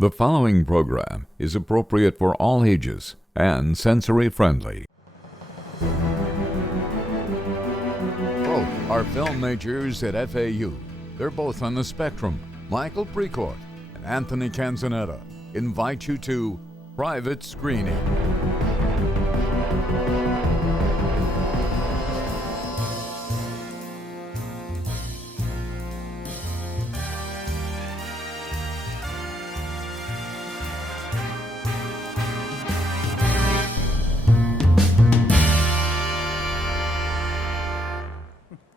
The following program is appropriate for all ages and sensory-friendly. Both are film majors at FAU. They're both on the spectrum. Michael Precourt and Anthony Canzonetta invite you to Private Screening.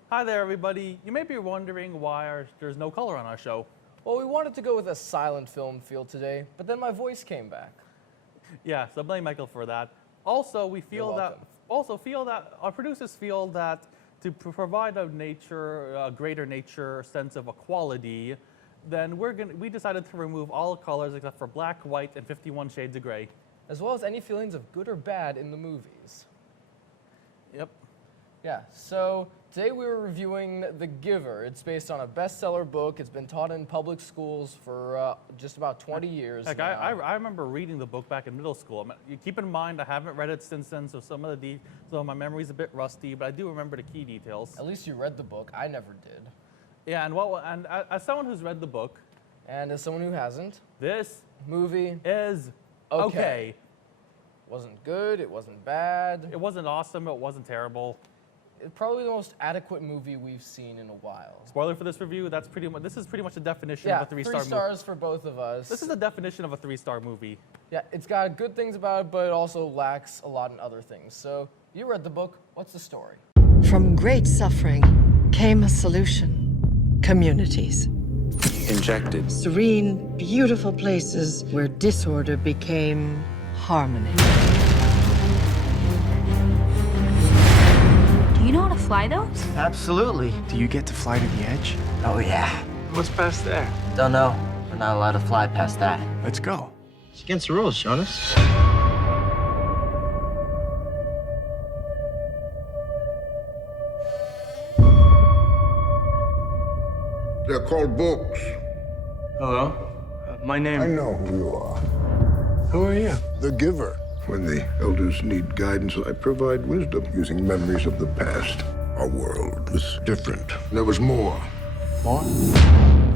Hi there, everybody. You may be wondering why there's no color on our show. Well, we wanted to go with a silent film feel today, but then my voice came back. Yeah, so blame Michael for that. Also, we feel that our producers feel that to provide a greater nature sense of equality, then we decided to remove all colors except for black, white, and 51 shades of gray, As well as any feelings of good or bad in the movies. Yep. Yeah, so today we were reviewing The Giver. It's based on a bestseller book. It's been taught in public schools for just about 20 years Like, now. I remember reading the book back in middle school. I mean, you keep in mind, I haven't read it since then, so so my memory's a bit rusty, but I do remember the key details. At least you read the book. I never did. Yeah, and as someone who's read the book, and as someone who hasn't, this movie is okay. Wasn't good, it wasn't bad. It wasn't awesome, it wasn't terrible. It's probably the most adequate movie we've seen in a while. Spoiler for this review, this is pretty much the definition Yeah, of a three-star movie. 3 stars for both of us. This is the definition of a 3-star movie. Yeah, it's got good things about it, but it also lacks a lot in other things. So, you read the book, what's the story? From great suffering came a solution. Communities. Injected. Serene, beautiful places where disorder became harmony. Do you know how to fly those? Absolutely. Do you get to fly to the edge? Oh, yeah. What's past there? Don't know. We're not allowed to fly past that. Let's go. It's against the rules, Jonas. They're called books. Hello? My name... I know who you are. Who are you? The Giver. When the elders need guidance, I provide wisdom using memories of the past. Our world was different. There was more. More?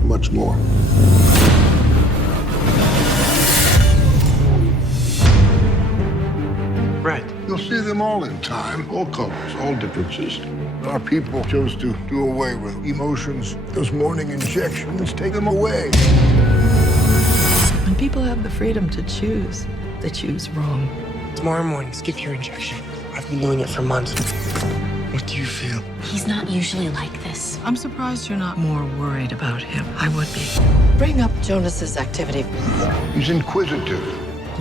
Much more. Red. You'll see them all in time. All colors, all differences. Our people chose to do away with emotions. Those morning injections take them away. When people have the freedom to choose, they choose wrong. Tomorrow morning, skip your injection. I've been doing it for months. What do you feel? He's not usually like this. I'm surprised you're not more worried about him. I would be. Bring up Jonas's activity. He's inquisitive.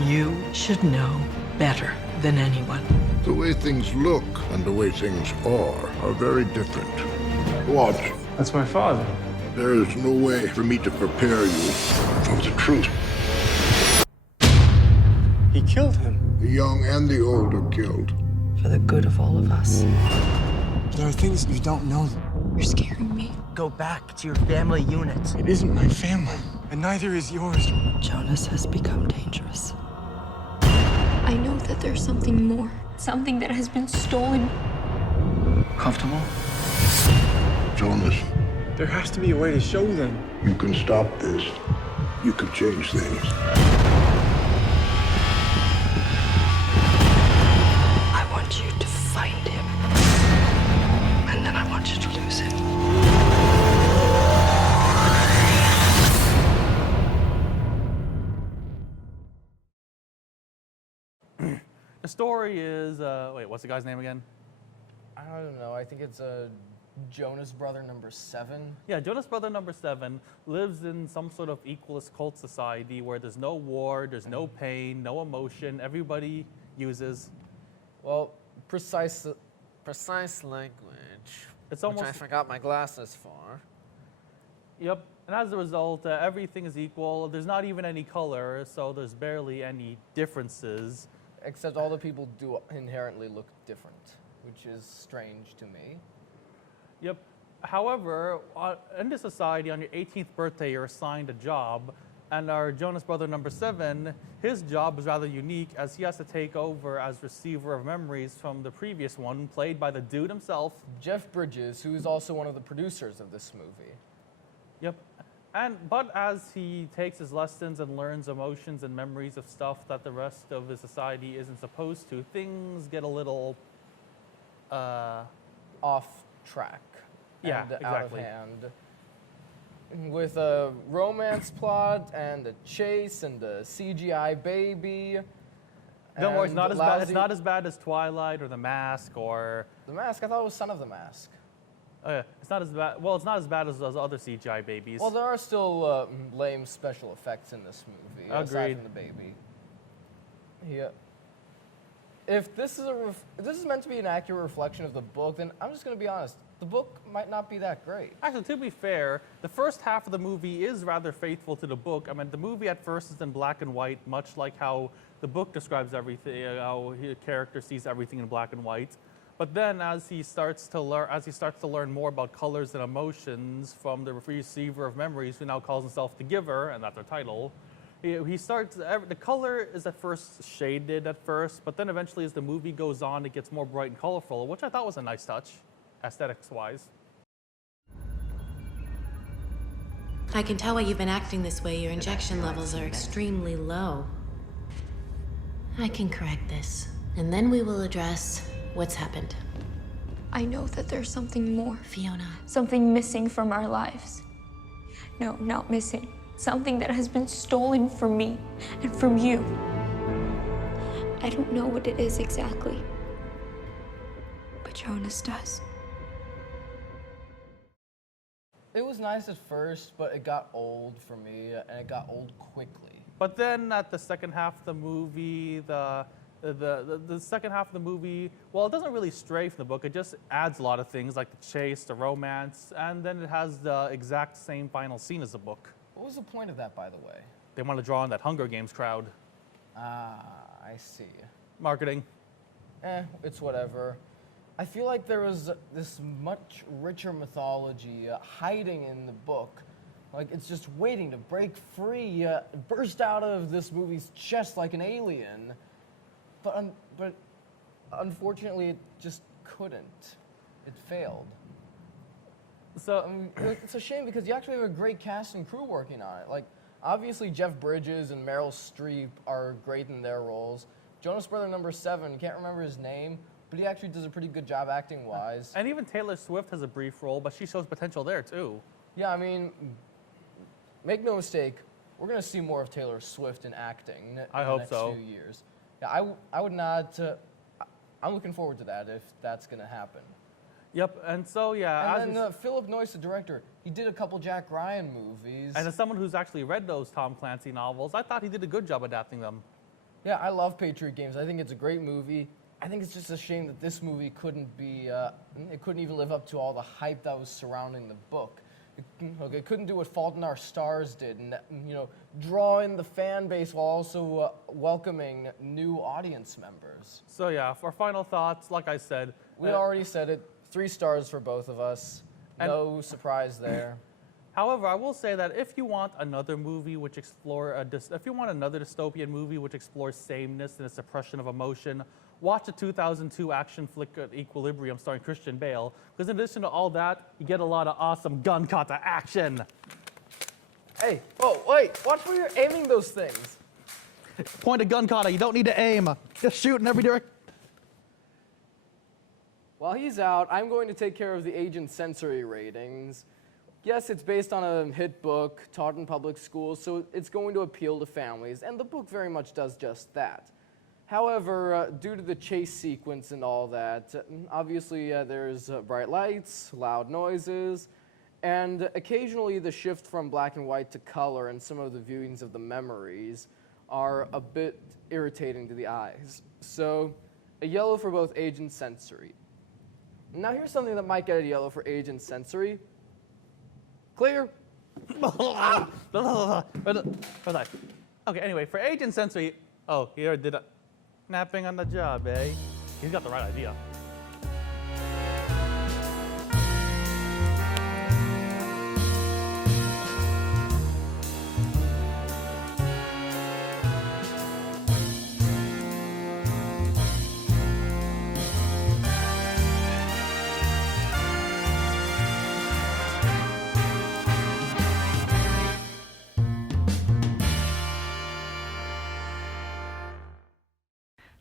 You should know better than anyone. The way things look and the way things are very different. Watch. That's my father. There is no way for me to prepare you for the truth. He killed him. The young and the old are killed. For the good of all of us. There are things you don't know. You're scaring me. Go back to your family unit. It isn't my family, and neither is yours. Jonas has become dangerous. I know that there's something more. Something that has been stolen. Comfortable? Jonas, There has to be a way to show them. you can stop this. You can change things. I want you to find him. And then I want you to lose him. The story is, wait, what's the guy's name again? I don't know, I think it's Jonas Brother number 7. Yeah, Jonas Brother number 7 lives in some sort of equalist cult society where there's no war, there's no pain, no emotion, everybody uses. Well, precise language. It's which almost, I forgot my glasses for. yep, and as a result, everything is equal. There's not even any color, so there's barely any differences. Except all the people do inherently look different, which is strange to me. Yep. However, in this society, on your 18th birthday, you're assigned a job And our Jonas brother number 7, his job is rather unique as he has to take over as receiver of memories from the previous one, played by the dude himself. Jeff Bridges, who is also one of the producers of this movie. Yep. But as he takes his lessons and learns emotions and memories of stuff that the rest of his society isn't supposed to, things get a little Off track. Yeah, and exactly. out of hand. With a romance plot and a chase and a CGI baby. Don't worry, it's and not as bad. It's lousy- not as bad as Twilight or The Mask or. The Mask. I thought it was Son of the Mask. Oh yeah, it's not as bad. Well, it's not as bad as those other CGI babies. Well, there are still lame special effects in this movie. Aside Agreed. from the baby. Yeah. If this is meant to be an accurate reflection of the book, then I'm just going to be honest. The book might not be that great. Actually, to be fair, the first half of the movie is rather faithful to the book. I mean, the movie at first is in black and white, much like how the book describes everything, how the character sees everything in black and white. But then, as he starts to learn more about colors and emotions from the receiver of memories, who now calls himself the Giver, and that's their title, he starts. The color is at first shaded at first, but then eventually, as the movie goes on, it gets more bright and colorful, which I thought was a nice touch, aesthetics-wise. I can tell why you've been acting this way. Your injection levels are extremely low. I can correct this, and then we will address what's happened. I know that there's something more. Fiona. Something missing from our lives. No, not missing. Something that has been stolen from me and from you. I don't know what it is exactly, but Jonas does. It was nice at first, but it got old for me, and it got old quickly. But then at the second half of the movie, the second half of the movie, well, it doesn't really stray from the book. It just adds a lot of things like the chase, the romance, and then it has the exact same final scene as the book. What was the point of that, by the way? They want to draw on that Hunger Games crowd. Ah, I see. Marketing. It's whatever. I feel like there was this much richer mythology hiding in the book. Like, it's just waiting to break free, burst out of this movie's chest like an alien. But unfortunately, it just couldn't. It failed. So, I mean, it's a shame because you actually have a great cast and crew working on it. Like, obviously, Jeff Bridges and Meryl Streep are great in their roles. Jonas brother number 7, can't remember his name, but he actually does a pretty good job acting-wise. and even Taylor Swift has a brief role, but she shows potential there too. Yeah, I mean, make no mistake, we're going to see more of Taylor Swift in acting in I the hope next so. few years. Yeah, I would not. I'm looking forward to that if that's going to happen. Yep, and so yeah. And then Philip Noyce, the director, he did a couple Jack Ryan movies. And as someone who's actually read those Tom Clancy novels, I thought he did a good job adapting them. Yeah, I love Patriot Games. I think it's a great movie. I think it's just a shame that this movie couldn't be, it couldn't even live up to all the hype that was surrounding the book. It couldn't do what Fault in Our Stars did, and draw in the fan base while also welcoming new audience members. So yeah, for final thoughts, like I said, We already said it. 3 stars for both of us. No surprise there. However, I will say that if you want another movie which if you want another dystopian movie which explores sameness and the suppression of emotion, watch the 2002 action flick Equilibrium starring Christian Bale, because in addition to all that, you get a lot of awesome gun kata action. Hey, oh, wait, watch where you're aiming those things. Point a gun kata, you don't need to aim. Just shoot in every direction. While he's out, I'm going to take care of the Agent Sensory ratings. Yes, it's based on a hit book taught in public schools, so it's going to appeal to families, and the book very much does just that. However, due to the chase sequence and all that, obviously there's bright lights, loud noises, and occasionally the shift from black and white to color and some of the viewings of the memories are a bit irritating to the eyes. So, a yellow for both Agent Sensory. Now here's something that might get a yellow for Agent Sensory. Clear? Okay, anyway, for Agent Sensory, oh, he already did a napping on the job, eh? He's got the right idea.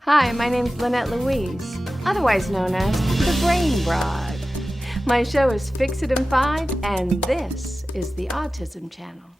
Hi, my name's Lynette Louise, otherwise known as the Brain Broad. My show is Fix It in 5, and this is the Autism Channel.